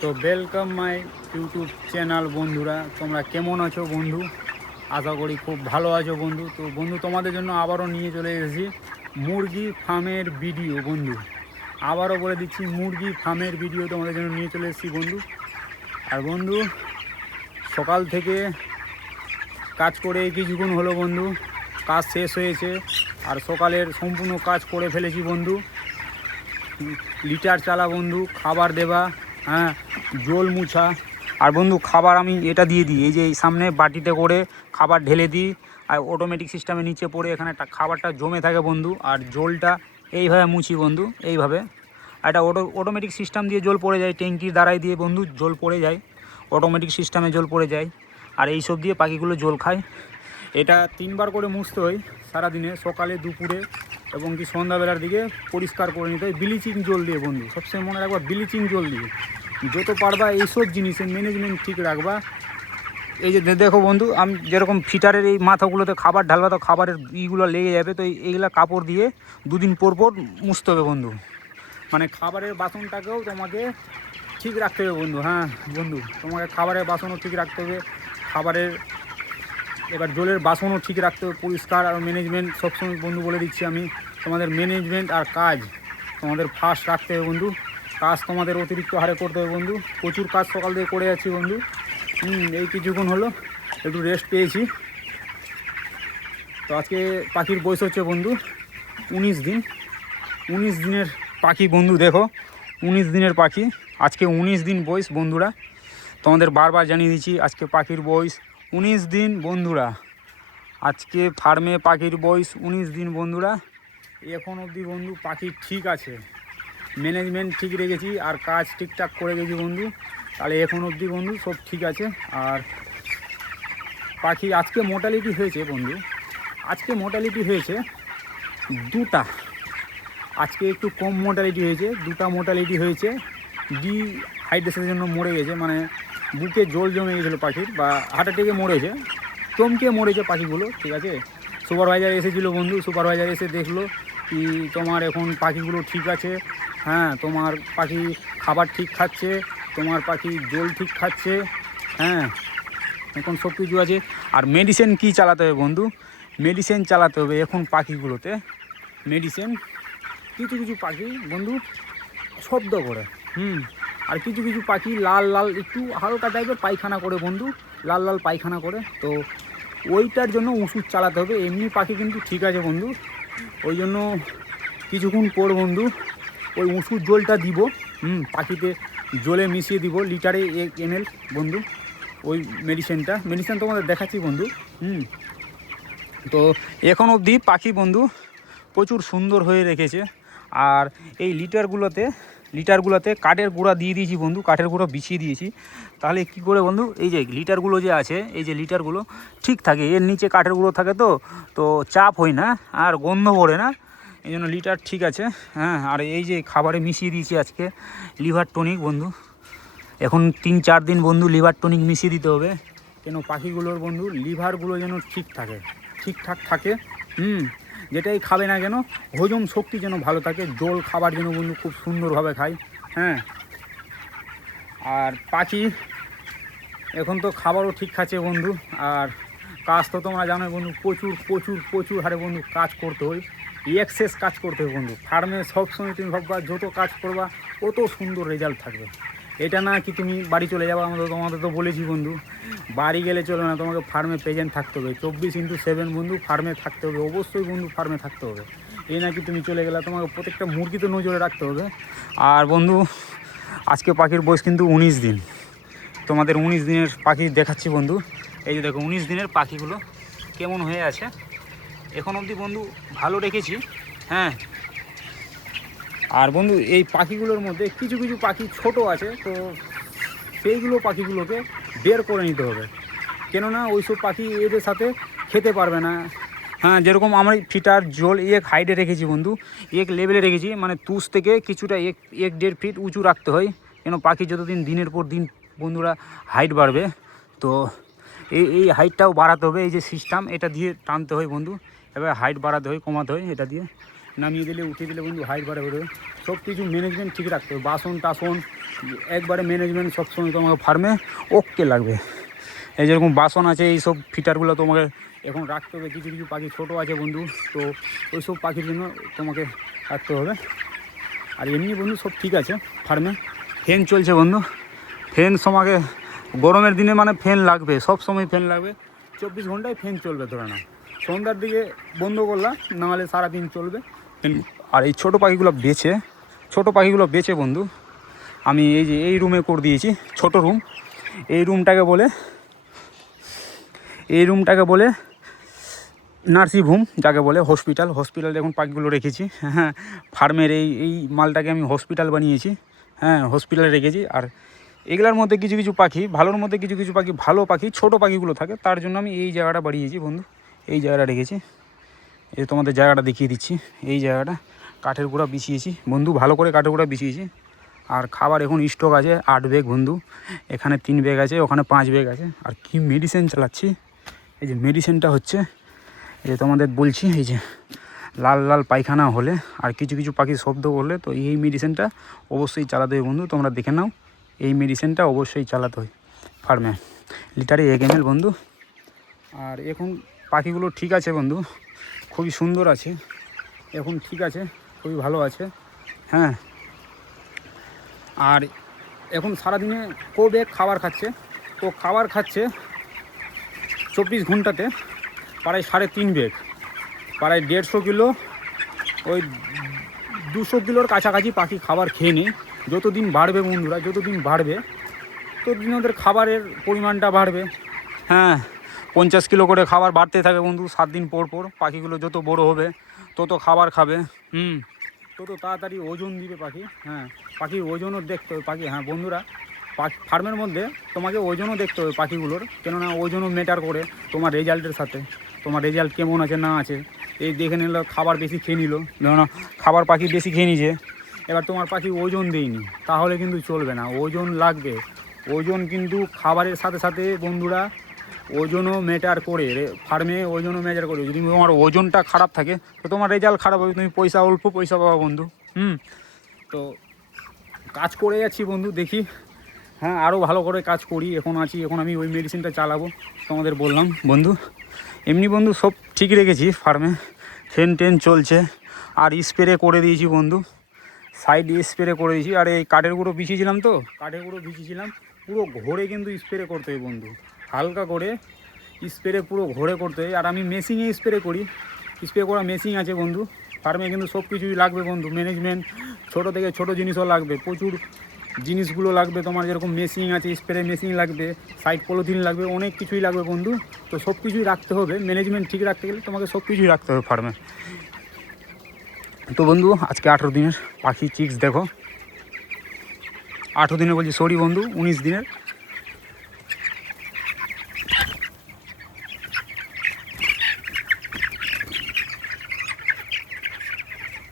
তো welcome my YouTube channel বন্ধুরা, তোমরা কেমন আছো বন্ধু? আশা করি খুব ভালো আছো বন্ধু। তো বন্ধু, তোমাদের জন্য আবারও নিয়ে চলে এসেছি মুরগি ফার্মের ভিডিও বন্ধু। আবারও বলে দিচ্ছি, মুরগি ফার্মের ভিডিও তোমাদের জন্য নিয়ে চলে এসেছি বন্ধু। আর বন্ধু, সকাল থেকে কাজ করে কিছুক্ষণ হলো বন্ধু, কাজ শেষ হয়েছে। আর সকালের সম্পূর্ণ কাজ করে ফেলেছি বন্ধু। লিটার চালা বন্ধু, খাবার দেওয়া, হ্যাঁ, জল মুছা। আর বন্ধু, খাবার আমি এটা দিয়ে দিই, এই যে এই সামনে বাটিতে করে খাবার ঢেলে দিই। আর অটোমেটিক সিস্টেমে নিচে পড়ে এখানে একটা খাবারটা জমে থাকে বন্ধু। আর জলটা এইভাবে মুছি বন্ধু, এইভাবে। আর এটা অটোমেটিক সিস্টেম দিয়ে জল পড়ে যায়, ট্যাঙ্কির দ্বারাই দিয়ে বন্ধু জল পড়ে যায়, অটোমেটিক সিস্টেমে জল পড়ে যায়। আর এই সব দিয়ে পাখিগুলো জল খায়। এটা 3বার করে মুছতে হয় সারাদিনে, সকালে, দুপুরে এবং কি সন্ধ্যাবেলার দিকে পরিষ্কার করে নিতে হয় ব্লিচিং জল দিয়ে বন্ধু। সবসময় মনে রাখবা, ব্লিচিং জল দিয়ে যত পারবা এইসব জিনিসের ম্যানেজমেন্ট ঠিক রাখবা। এই যে দেখো বন্ধু, আমি যেরকম ফিটারের এই মাথাগুলোতে খাবার ঢালবা, তো খাবারের ইগুলো লেগে যাবে, তো এইগুলা কাপড় দিয়ে 2 দিন পর পর মুছতে হবে বন্ধু। মানে খাবারের বাসনটাকেও তোমাকে ঠিক রাখতে হবে বন্ধু। হ্যাঁ বন্ধু, তোমাকে খাবারের বাসনও ঠিক রাখতে হবে, খাবারের এবার জলের বাসনও ঠিক রাখতে হবে পরিষ্কার। আর ম্যানেজমেন্ট সবসময় বন্ধু বলে দিচ্ছি আমি, তোমাদের ম্যানেজমেন্ট আর কাজ তোমাদের ফার্স্ট রাখতে হবে বন্ধু। কাজ তোমাদের অতিরিক্ত হারে করতে হবে বন্ধু। প্রচুর কাজ সকাল থেকে করে যাচ্ছি বন্ধু। এই কিছুক্ষণ হলো একটু রেস্ট পেয়েছি। তো আজকে পাখির বয়স হচ্ছে বন্ধু 19 দিন। 19 দিনের পাখি বন্ধু, দেখো 19 দিনের পাখি। আজকে 19 দিন বয়স বন্ধুরা। তোমাদের বারবার জানিয়ে দিচ্ছি, আজকে পাখির বয়স 19 দিন বন্ধুরা। আজকে ফার্মে পাখির বয়স 19 দিন বন্ধুরা। এখন অবধি বন্ধু পাখি ঠিক আছে, ম্যানেজমেন্ট ঠিক রেখেছি আর কাজ ঠিকঠাক করে গেছি বন্ধু। তাহলে এখন অবধি বন্ধু সব ঠিক আছে। আর পাখি আজকে মোর্টালিটি হয়েছে বন্ধু, আজকে মোর্টালিটি হয়েছে 2টা। আজকে একটু কম মোর্টালিটি হয়েছে, 2টা মোর্টালিটি হয়েছে। ডিহাইড্রেশনের জন্য মরে গেছে, মানে বুকে জল জমে গেছিলো পাখির, বা হার্ট অ্যাটাকে মরেছে, চমকে মরেছে পাখিগুলো, ঠিক আছে। সুপারভাইজার এসেছিলো বন্ধু, সুপারভাইজার এসে দেখলো কি তোমার এখন পাখিগুলো ঠিক আছে, হ্যাঁ, তোমার পাখি খাবার ঠিক খাচ্ছে, তোমার পাখি জল ঠিক খাচ্ছে, হ্যাঁ, এখন সব কিছু আছে। আর মেডিসিন কি চালাতে হবে বন্ধু? মেডিসিন চালাতে হবে এখন পাখিগুলোতে মেডিসিন। কিছু কিছু পাখি বন্ধু শব্দ করে, আর কিছু কিছু পাখি লাল লাল একটু হালকা টাইপের পায়খানা করে বন্ধু, লাল লাল পায়খানা করে। তো ওইটার জন্য ওষুধ চালাতে হবে। এমনি পাখি কিন্তু ঠিক আছে বন্ধু, ওই জন্য কিছুক্ষণ পর বন্ধু ওই ওষুধ জলটা দিব, পাখিতে জলে মিশিয়ে দিব লিটারে 1 ml বন্ধু। ওই মেডিসিন তোমাদের দেখাচ্ছি বন্ধু। তো এখন অবধি পাখি বন্ধু প্রচুর সুন্দর হয়ে রেখেছে। আর এই লিটারগুলোতে কাঠের গুঁড়া দিয়ে দিয়েছি বন্ধু, কাঠের গুঁড়ো বিছিয়ে দিয়েছি। তাহলে কি করে বন্ধু, এই যে লিটারগুলো যে আছে, এই যে লিটারগুলো ঠিক থাকে, এর নিচে কাঠের গুঁড়ো থাকে, তো চাপ হয় না আর গন্ধ করে না, এই জন্য লিটার ঠিক আছে। হ্যাঁ, আর এই যে খাবারে মিশিয়ে দিয়েছি আজকে লিভার টনিক বন্ধু। এখন 3-4 দিন বন্ধু লিভার টনিক মিশিয়ে দিতে হবে, কেন পাখিগুলোর বন্ধু লিভারগুলো যেন ঠিকঠাক থাকে। যেটাই খাবে না কেন হজম শক্তি যেন ভালো থাকে, জল খাবার যেন বন্ধু খুব সুন্দরভাবে খায়। হ্যাঁ, আর পাখি এখন তো খাবারও ঠিক খাচ্ছে বন্ধু। আর কাজ তো তোমরা জানো বন্ধু, প্রচুর হারে বন্ধু কাজ করতে হয়, এক্সেস কাজ করতে হয় বন্ধু। ফার্মে সবসময় তুমি ভাববা যত কাজ করবা তত সুন্দর রেজাল্ট থাকবে। এটা না কি তুমি বাড়ি চলে যাবো, তোমাদের তো বলেছি বন্ধু, বাড়ি গেলে চলবে না, তোমাকে ফার্মে প্রেজেন্ট থাকতে হবে 24x7 বন্ধু, ফার্মে থাকতে হবে অবশ্যই বন্ধু, ফার্মে থাকতে হবে। এই নাকি তুমি চলে গেলে, তোমাকে প্রত্যেকটা মুরগিতে নজরে রাখতে হবে। আর বন্ধু, আজকে পাখির বয়স কিন্তু 19 দিন। তোমাদের 19 দিনের পাখি দেখাচ্ছি বন্ধু। এই যে দেখো 19 দিনের পাখিগুলো কেমন হয়ে আছে এখন অবধি বন্ধু, ভালো রেখেছি। হ্যাঁ, আর বন্ধু এই পাখিগুলোর মধ্যে কিছু কিছু পাখি ছোট আছে, তো সেইগুলো পাখিগুলোকে বের করে নিতে হবে, কেননা ওইসব পাখি এদের সাথে খেতে পারবে না। হ্যাঁ, যেরকম আমরা ফিটার জল 1 হাইটে রেখেছি বন্ধু, 1 লেভেলে রেখেছি, মানে তুষ থেকে কিছুটা 1-1.5 ফিট উঁচু রাখতে হয়, কেন পাখি যতদিন দিনের পর দিন বন্ধুরা হাইট বাড়বে, তো এই হাইটটাও বাড়াতে হবে। এই যে সিস্টেম, এটা দিয়ে টানতে হয় বন্ধু, এবার হাইট বাড়াতে হয় কমাতে হয় এটা দিয়ে। নামিয়ে দিলে উঠিয়ে দিলে বন্ধু হাইট বাড়ে বেরোবে। সব কিছু ম্যানেজমেন্ট ঠিক রাখতে হবে, বাসন টাসন একবারে ম্যানেজমেন্ট সবসময় তোমাকে ফার্মে ওকে লাগবে। এই যেরকম বাসন আছে এই সব ফিটারগুলো তোমাকে এখন রাখতে হবে। কিছু কিছু পাখি ছোটো আছে বন্ধু, তো ওই সব পাখির জন্য তোমাকে রাখতে হবে। আর এমনি বন্ধু সব ঠিক আছে ফার্মে। ফ্যান চলছে বন্ধু, ফ্যান তোমাকে গরমের দিনে মানে ফ্যান লাগবে, সব সময় ফ্যান লাগবে, 24 ঘন্টায় ফ্যান চলবে ধরে না। সন্ধ্যার দিকে বন্ধ করলাম, নাহলে সারাদিন চলবে। আর এই ছোটো পাখিগুলো বেচে বন্ধু আমি এই যে এই রুমে করে দিয়েছি, ছোট রুম। এই রুমটাকে বলে নার্সিং হোম, যাকে বলে হসপিটাল এখন পাখিগুলো রেখেছি। হ্যাঁ, ফার্মের এই মালটাকে আমি হসপিটাল বানিয়েছি। হ্যাঁ, হসপিটালে রেখেছি। আর এগুলোর মধ্যে কিছু কিছু পাখি ভালোর মধ্যে কিছু কিছু পাখি ভালো পাখি ছোটো পাখিগুলো থাকে, তার জন্য আমি এই জায়গাটা বাড়িয়েছি বন্ধু। এই জায়গাটা রেখেছি, এই তোমাদের জায়গাটা দেখিয়ে দিচ্ছি। এই জায়গাটা কাঠের গুঁড়া বিছিয়েছি বন্ধু, ভালো করে কাঠের গুঁড়া বিছিয়েছি। আর খাবার এখন স্টক আছে 8 ব্যাগ বন্ধু, এখানে 3 ব্যাগ আছে, ওখানে 5 ব্যাগ আছে। আর কি মেডিসিন চালাচ্ছি, এই যে মেডিসিনটা হচ্ছে এই যে তোমাদের বলছি, এই যে লাল লাল পায়খানা হলে আর কিছু কিছু পাখির শব্দ করলে তো এই মেডিসিনটা অবশ্যই চালাতে হবে বন্ধু, তোমরা দেখে নাও। এই মেডিসিনটা অবশ্যই চালাতে হয় ফার্মে, লিটারে 1 ml বন্ধু। আর এখন পাখিগুলো ঠিক আছে বন্ধু, খুবই সুন্দর আছে এখন, ঠিক আছে, খুবই ভালো আছে। হ্যাঁ, আর এখন সারাদিনে ব্যাগ খাবার খাচ্ছে, তো খাবার খাচ্ছে 24 ঘন্টাতে প্রায় 3.5 ব্যাগ, প্রায় 150 কিলো, ওই 200 কিলোর কাছাকাছি পাখি খাবার খেয়ে নিই। যতদিন বাড়বে বন্ধুরা, যতদিন বাড়বে ততদিন ওদের খাবারের পরিমাণটা বাড়বে। হ্যাঁ, 50 কিলো করে খাবার বাড়তে থাকে বন্ধু 7 দিন পর পর। পাখিগুলো যত বড় হবে তত খাবার খাবে, তত তাড়াতাড়ি ওজন দিবে পাখি। হ্যাঁ, পাখির ওজনও দেখতে হবে পাখি। হ্যাঁ বন্ধুরা, ফার্মের মধ্যে তোমাকে ওজনও দেখতে হবে পাখিগুলোর, কেননা ওজনও ম্যাটার করে তোমার রেজাল্টের সাথে। তোমার রেজাল্ট কেমন আছে না আছে এই দেখে নিল, খাবার বেশি খেয়ে নিল, কেননা খাবার পাখি বেশি খেয়ে নিছে, এবার তোমার পাখি ওজন দেয়নি, তাহলে কিন্তু চলবে না। ওজন লাগবে, ওজন কিন্তু খাবারের সাথে সাথে বন্ধুরা ওজনও ম্যাটার করে, ফার্মে ওজনও ম্যাটার করে। যদি তোমার ওজনটা খারাপ থাকে তো তোমার রেজাল্ট খারাপ হবে, তুমি অল্প পয়সা পাবা বন্ধু। তো কাজ করে যাচ্ছি বন্ধু, দেখি হ্যাঁ আরও ভালো করে কাজ করি। এখন আমি ওই মেডিসিনটা চালাবো, তোমাদের বললাম বন্ধু। এমনি বন্ধু সব ঠিক রেখেছি ফার্মে, ফ্যান চলছে। আর স্প্রে করে দিয়েছি বন্ধু, সাইড স্প্রে করে দিয়েছি। আর এই কাঠের গুঁড়ো বিছিয়েছিলাম, পুরো ঘোরে কিন্তু স্প্রে করতে হয় বন্ধু, হালকা করে স্প্রে পুরো ঘোরে করতে হয়। আর আমি মেশিনে স্প্রে করি, স্প্রে করা মেশিন আছে বন্ধু ফার্মে, কিন্তু সব কিছুই লাগবে বন্ধু, ম্যানেজমেন্ট ছোটো থেকে ছোটো জিনিসও লাগবে, প্রচুর জিনিসগুলো লাগবে তোমার। যেরকম মেশিন আছে, স্প্রে মেশিন লাগবে, সাইড পলিথিন লাগবে, অনেক কিছুই লাগবে বন্ধু। তো সব কিছুই রাখতে হবে, ম্যানেজমেন্ট ঠিক রাখতে গেলে তোমাকে সব কিছুই রাখতে হবে ফার্মে। তো বন্ধু আজকে 18 দিনের পাখি চিক্স দেখো, 18 দিনের বলছি, সরি বন্ধু 19 দিনের